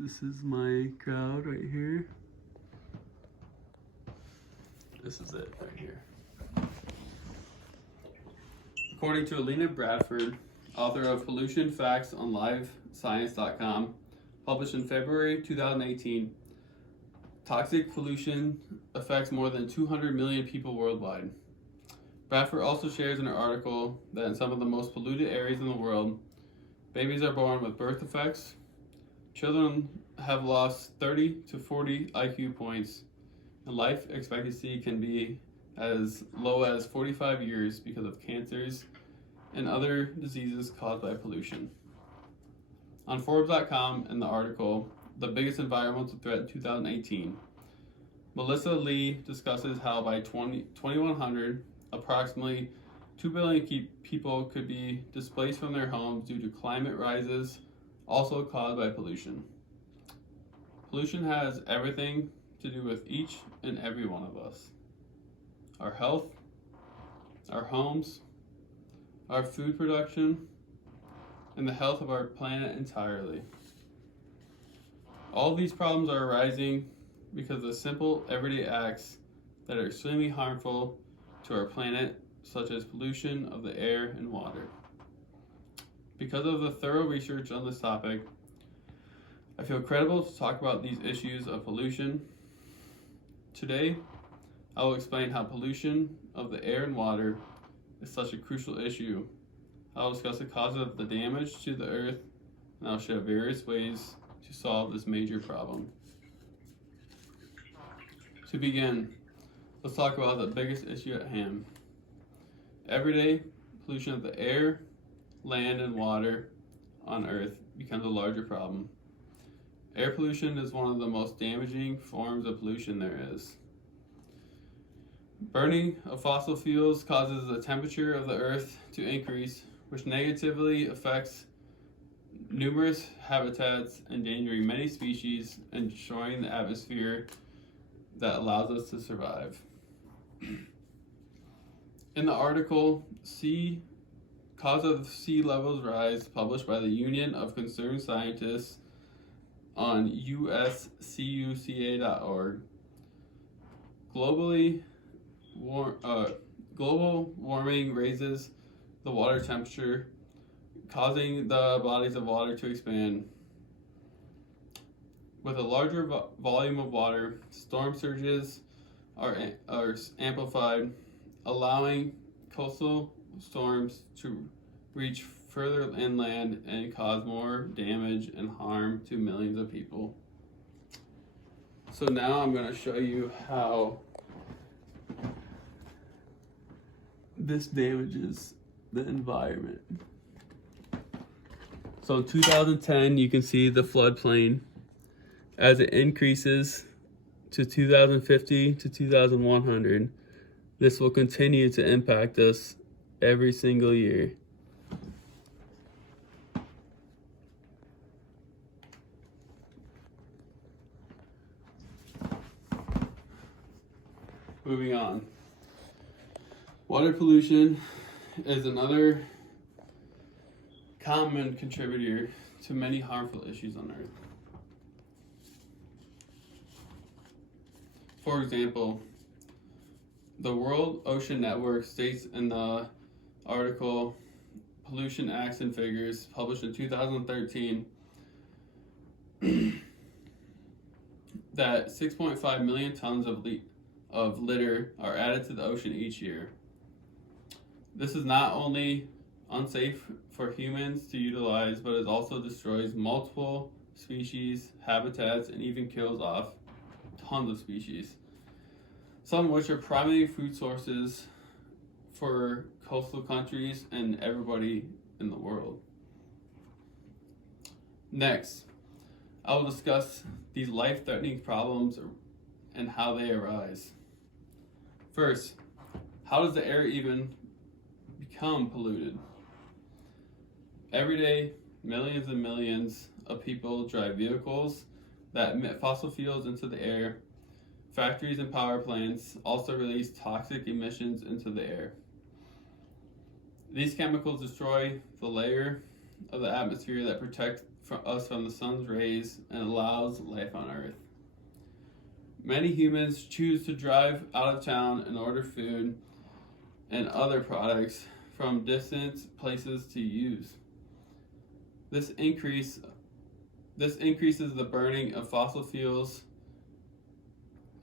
This is my crowd right here. This is it right here. According to Alina Bradford, author of Pollution Facts on LiveScience.com, published in February 2018, toxic pollution affects more than 200 million people worldwide. Bradford also shares in her article that in some of the most polluted areas in the world, babies are born with birth defects, children have lost 30 to 40 IQ points, and life expectancy can be as low as 45 years because of cancers and other diseases caused by pollution. On Forbes.com, in the article, The Biggest Environmental Threat in 2018, Melissa Lee discusses how by 2100, approximately 2 billion people could be displaced from their homes due to climate rises, also caused by pollution. Pollution has everything to do with each and every one of us. Our health, our homes, our food production, and the health of our planet entirely. All of these problems are arising because of simple everyday acts that are extremely harmful to our planet, such as pollution of the air and water. Because of the thorough research on this topic, I feel credible to talk about these issues of pollution. Today, I will explain how pollution of the air and water is such a crucial issue. I will discuss the causes of the damage to the earth, and I will share various ways to solve this major problem. To begin, let's talk about the biggest issue at hand. Every day, pollution of the air, land, and water on Earth becomes a larger problem. Air pollution is one of the most damaging forms of pollution there is. Burning of fossil fuels causes the temperature of the Earth to increase, which negatively affects numerous habitats, endangering many species and destroying the atmosphere that allows us to survive. In the article, Cause of Sea Levels Rise, published by the Union of Concerned Scientists on uscuca.org, global warming raises the water temperature, causing the bodies of water to expand. With a larger volume of water, storm surges are amplified, allowing coastal storms to reach further inland and cause more damage and harm to millions of people. So now I'm going to show you how this damages the environment. So in 2010, you can see the floodplain. As it increases to 2050 to 2100, this will continue to impact us every single year. Moving on. Water pollution is another common contributor to many harmful issues on Earth. For example, the World Ocean Network states in the article Pollution Acts and Figures, published in 2013, that 6.5 million tons of litter are added to the ocean each year. This is not only unsafe for humans to utilize, but it also destroys multiple species, habitats, and even kills off tons of species, some of which are primary food sources for coastal countries and everybody in the world. Next, I will discuss these life-threatening problems and how they arise. First, how does the air even become polluted? Every day, millions and millions of people drive vehicles that emit fossil fuels into the air. Factories and power plants also release toxic emissions into the air. These chemicals destroy the layer of the atmosphere that protect us from the sun's rays and allows life on Earth. Many humans choose to drive out of town and order food and other products from distant places to use. This increases the burning of fossil fuels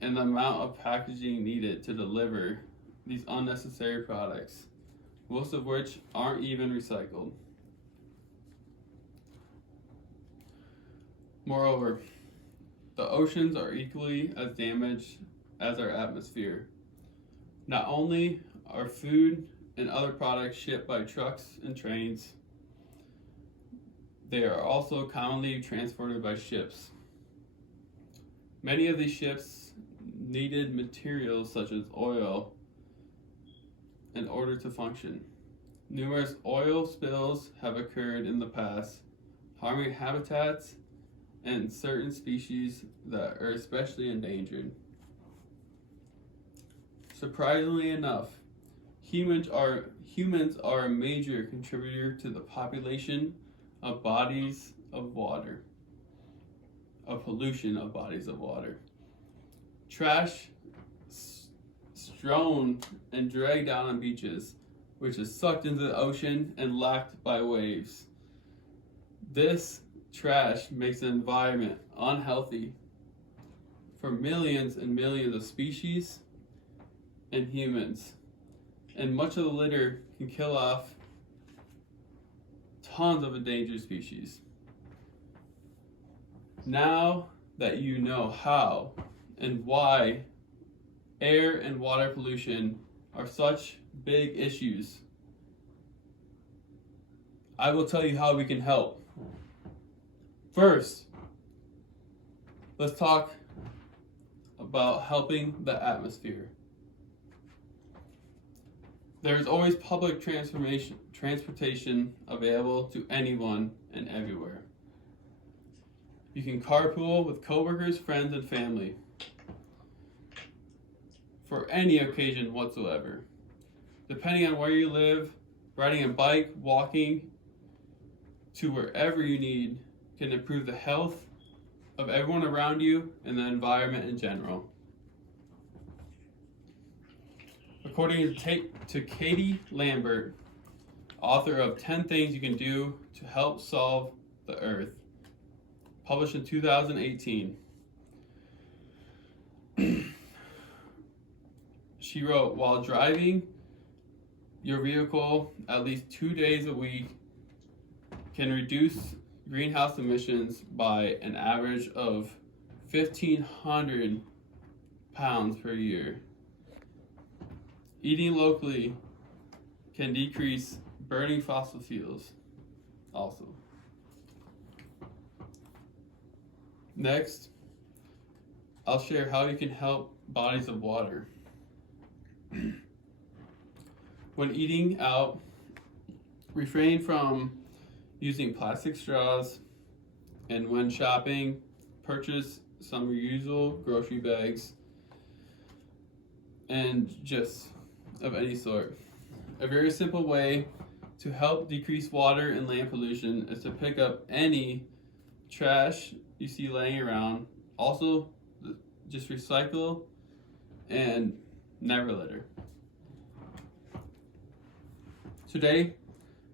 and the amount of packaging needed to deliver these unnecessary products, most of which aren't even recycled. Moreover, the oceans are equally as damaged as our atmosphere. Not only are food and other products shipped by trucks and trains, they are also commonly transported by ships. Many of these ships needed materials such as oil in order to function. Numerous oil spills have occurred in the past, harming habitats and certain species that are especially endangered. Surprisingly enough, humans are a major contributor to the population of bodies of water, of pollution of bodies of water. Trash strewn and dragged down on beaches, which is sucked into the ocean and lapped by waves. This trash makes the environment unhealthy for millions and millions of species and humans, and much of the litter can kill off tons of endangered species. Now that you know how and why air and water pollution are such big issues, I will tell you how we can help. First, let's talk about helping the atmosphere. There's always public transportation available to anyone and everywhere. You can carpool with coworkers, friends, and family for any occasion whatsoever. Depending on where you live, riding a bike, walking to wherever you need can improve the health of everyone around you and the environment in general. According to Katie Lambert, author of 10 Things You Can Do to Help Solve the Earth, published in 2018, she wrote, while driving your vehicle at least 2 days a week can reduce greenhouse emissions by an average of 1,500 pounds per year. Eating locally can decrease burning fossil fuels also. Next, I'll share how you can help bodies of water. When eating out, refrain from using plastic straws, and when shopping, purchase some reusable grocery bags and just of any sort. A very simple way to help decrease water and land pollution is to pick up any trash you see laying around. Also, just recycle and never litter. Today,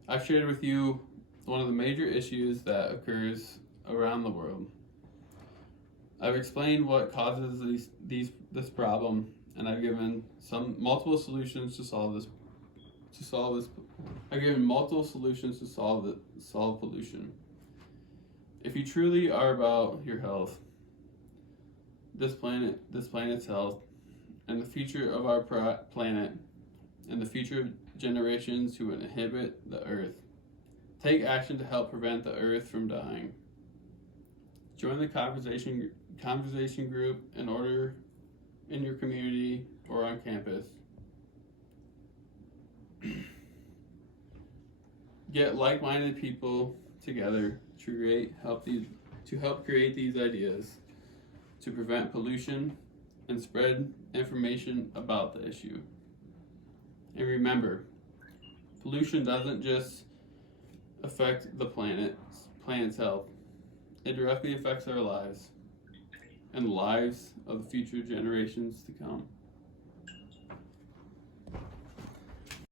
I've shared with you one of the major issues that occurs around the world. I've explained what causes this problem, and I've given multiple solutions to solve this. I've given multiple solutions to solve pollution. If you truly are about your health, this planet's health, and the future of our planet, and the future generations who inhabit the Earth, take action to help prevent the Earth from dying. Join the conversation group in your community or on campus. Get like-minded people together to help create these ideas to prevent pollution and spread information about the issue. And remember, pollution doesn't just affect the planet's health. It directly affects our lives and the lives of the future generations to come.